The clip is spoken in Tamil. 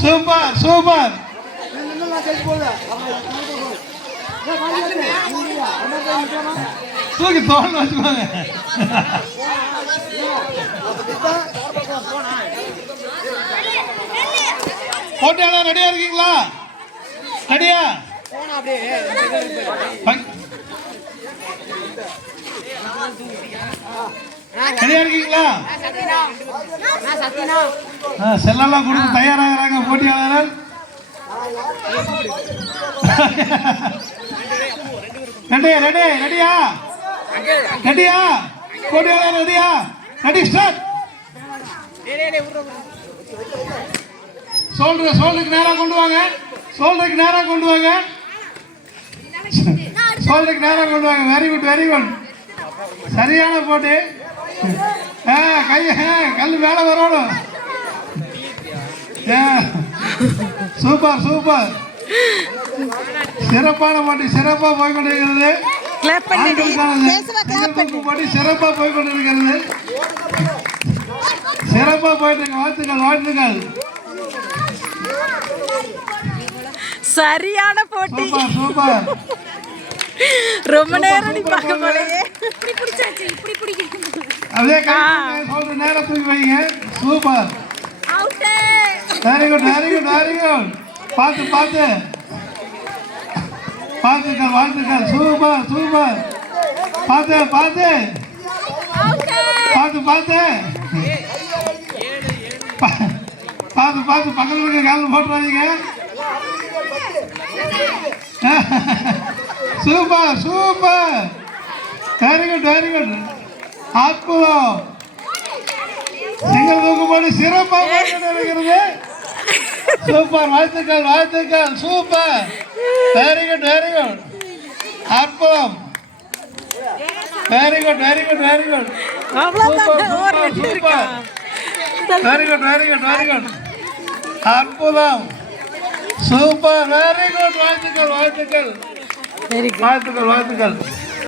Super super. தூக்கி தோல் வச்சுக்கோங்க. போட்டியாளர் ரெடியா இருக்கீங்களா? ரெடியா அப்படியே ரெடியா இருக்கீங்களா? செல்லெல்லாம் கொடுத்து தயாராகிறாங்க போட்டியாளர்கள். ரெடி ரெடி ரெடியா? ரெடியா? போட்டியாளர் ரெடியா? Ready start. சோல்டர் சோல்டருக்கு நேரா கொண்டு வாங்க. சோல்டருக்கு நேரா கொண்டு வாங்க. சோல்டருக்கு நேரா கொண்டு வாங்க. வெரி குட் வெரி குட் சரியான போட்டி. ஆ கை கல் மேலே வரணும். ஆ, சூப்பர் சூப்பர். சிறப்பான போட்டி சிறப்பாக போய் கொண்டிருக்கிறது. போட்டி சிறப்பாக போய் கொண்டிருக்கிறது. சிறப்பாக போயிட்டு வாழ்த்துக்கள் வாழ்த்துக்கள். சரியான போட்டி. Super super. ரொம்ப நேரம் நீ பார்க்க போலையே. அப்படியே கை சொல்ற நேரம் தூக்கி வைங்க. Super. Very good very good very good பார்த்து பார்த்து. வாழ்த்துக்கள் வாழ்த்துக்கள். Super super. பார்த்து பார்த்து. பார்த்து பார்த்து. பார்த்து பார்த்து. பக்கத்தில் இருக்க காலில் போட்டுறாதீங்க super super. Very good very good அற்புதம் சிங்கள் தூக்கும்போது சிறப்பாக இருக்கிறது சூப்பர் வாழ்த்துக்கள் வாழ்த்துக்கள். Super. Very good very good அற்புதம் very good very good very good ரெண்டு இருக்கா? Very good very good very good அற்புதம். சூப்பர் வெரி குட் வாழ்த்துக்கள் வாழ்த்துக்கள். வாழ்த்துக்கள் வாழ்த்துக்கள்.